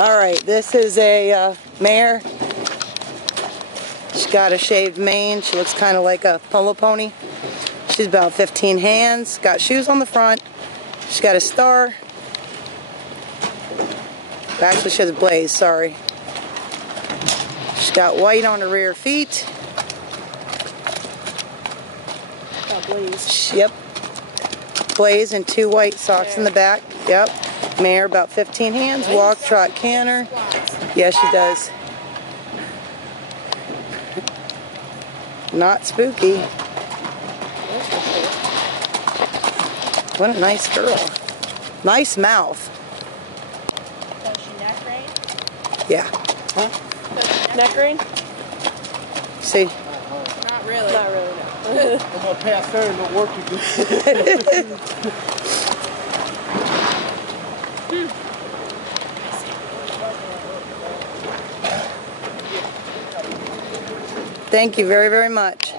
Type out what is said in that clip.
Alright, this is a mare. She's got a shaved mane. She looks kind of like a polo pony. She's about 15 hands. Got shoes on the front. She's got a star. Actually, she has a blaze, sorry. She's got white on her rear feet. Blaze. Yep. Blaze and 2 white socks in the back. Yep. Mare, about 15 hands. Walk, trot, canter. Yes, she does. Not spooky. What a nice girl. Nice mouth. Does she neck rain? Yeah. Huh? Does she neck rain? See? Not really. Not really, no. I'm gonna pass her and no work to do. Thank you very, very much.